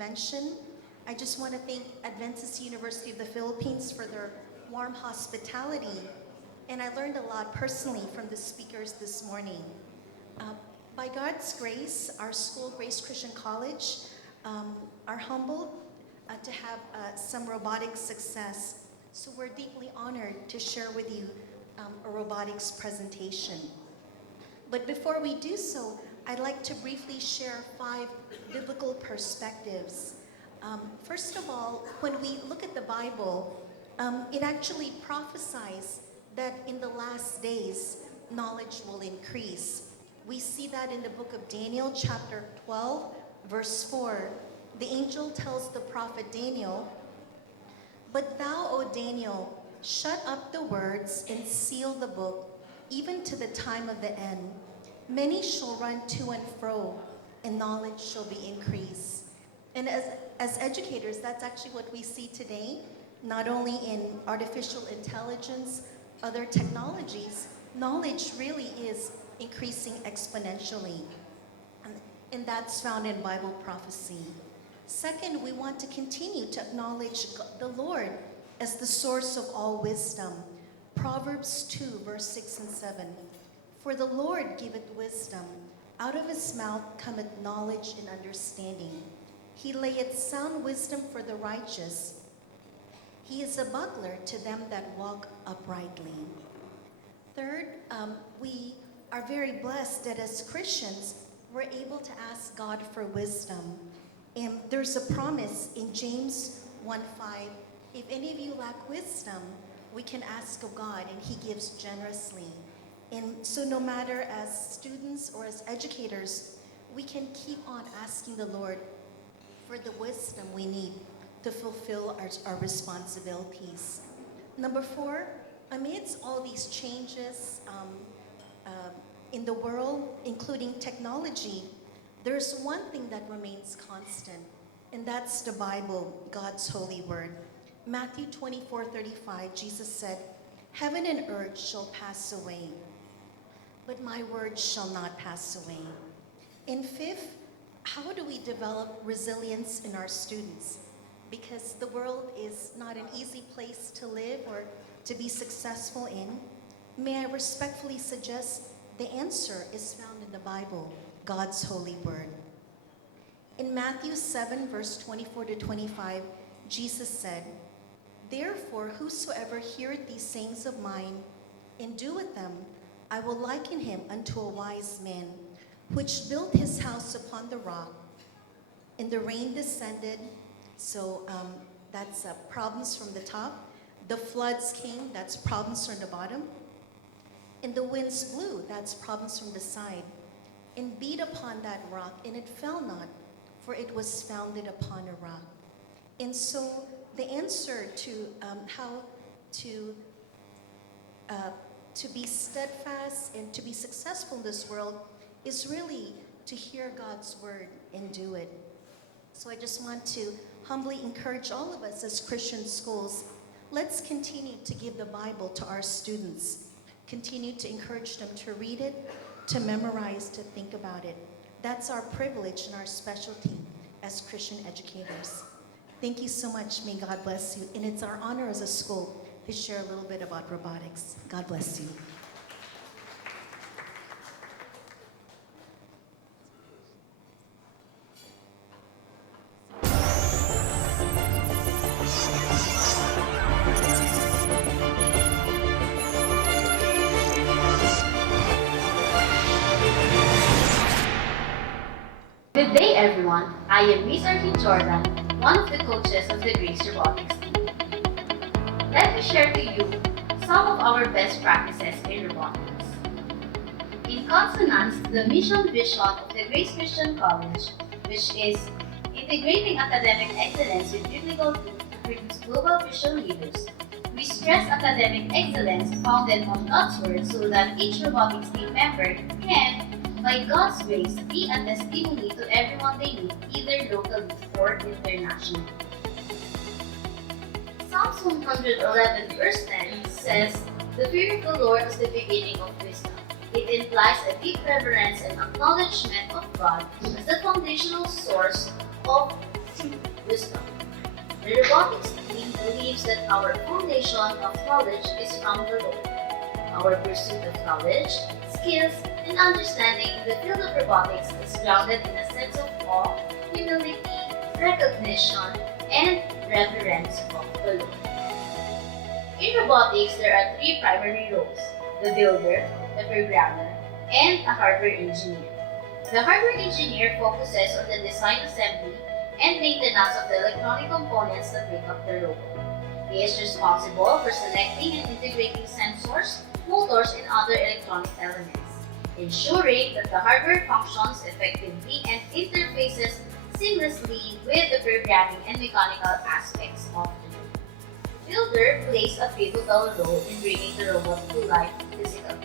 convention. I just want to thank Adventist University of the Philippines for their warm hospitality. And I learned a lot personally from the speakers this morning. By God's grace, our school, Grace Christian College, are humbled to have some robotics success. So we're deeply honored to share with you a robotics presentation. But before we do so, I'd like to briefly share 5 biblical perspectives. First of all, when we look at the Bible, it actually prophesies that in the last days, knowledge will increase. We see that in the book of Daniel, chapter 12, verse 4. The angel tells the prophet Daniel, "But thou, O Daniel, shut up the words and seal the book, even to the time of the end. Many shall run to and fro, and knowledge shall be increased." And as educators, that's actually what we see today, not only in artificial intelligence, other technologies. Knowledge really is increasing exponentially, and that's found in Bible prophecy. Second, we want to continue to acknowledge the Lord as the source of all wisdom. Proverbs 2, verse 6 and 7. "For the Lord giveth wisdom, out of his mouth cometh knowledge and understanding. He layeth sound wisdom for the righteous. He is a buckler to them that walk uprightly." Third, we are very blessed that as Christians, we're able to ask God for wisdom. And there's a promise in James 1:5, "If any of you lack wisdom, we can ask of God, and he gives generously." And so no matter as students or as educators, we can keep on asking the Lord for the wisdom we need to fulfill our responsibilities. Number 4, amidst all these changes in the world, including technology, there's one thing that remains constant, and that's the Bible, God's holy word. Matthew 24:35, Jesus said, "Heaven and earth shall pass away, but my word shall not pass away." And 5th, how do we develop resilience in our students? Because the world is not an easy place to live or to be successful in. May I respectfully suggest the answer is found in the Bible, God's holy word. In Matthew 7, verse 24 to 25, Jesus said, "Therefore, whosoever heareth these sayings of mine and doeth them, I will liken him unto a wise man, which built his house upon the rock. And the rain descended," so that's problems from the top. "The floods came," that's problems from the bottom. "And the winds blew," that's problems from the side. "And beat upon that rock, and it fell not, for it was founded upon a rock." And so the answer to how to be steadfast and to be successful in this world is really to hear God's word and do it. So I just want to humbly encourage all of us as Christian schools, let's continue to give the Bible to our students. Continue to encourage them to read it, to memorize, to think about it. That's our privilege and our specialty as Christian educators. Thank you so much. May God bless you. And it's our honor as a school to share a little bit about robotics. God bless you. Good day, everyone. I am Miss Arlene Jordan, one of the coaches of the Grace Robotics team. Let me share to you some of our best practices in robotics. In consonance to the mission vision of the Grace Christian College, which is integrating academic excellence with biblical truth to produce global Christian leaders, we stress academic excellence founded on God's Word so that each robotics team member can, by God's grace, be a testimony to everyone they meet, either locally or internationally. Psalms 111 verse 10 says, "The fear of the Lord is the beginning of wisdom." It implies a deep reverence and acknowledgement of God as the foundational source of truth. The robotics team believes that our foundation of knowledge is from the Lord. Our pursuit of knowledge, skills, and understanding in the field of robotics is grounded in a sense of awe, humility, recognition, and reverence of the Lord. In robotics, there are three primary roles: the builder, the programmer, and a hardware engineer. The hardware engineer focuses on the design, assembly, and maintenance of the electronic components that make up the robot. He is responsible for selecting and integrating sensors, motors, and other electronic elements, ensuring that the hardware functions effectively and interfaces seamlessly with the programming and mechanical aspects of the robot. Builder plays a pivotal role in bringing the robot to life physically.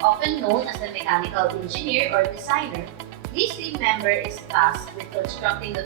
Often known as the mechanical engineer or designer, this team member is tasked with constructing the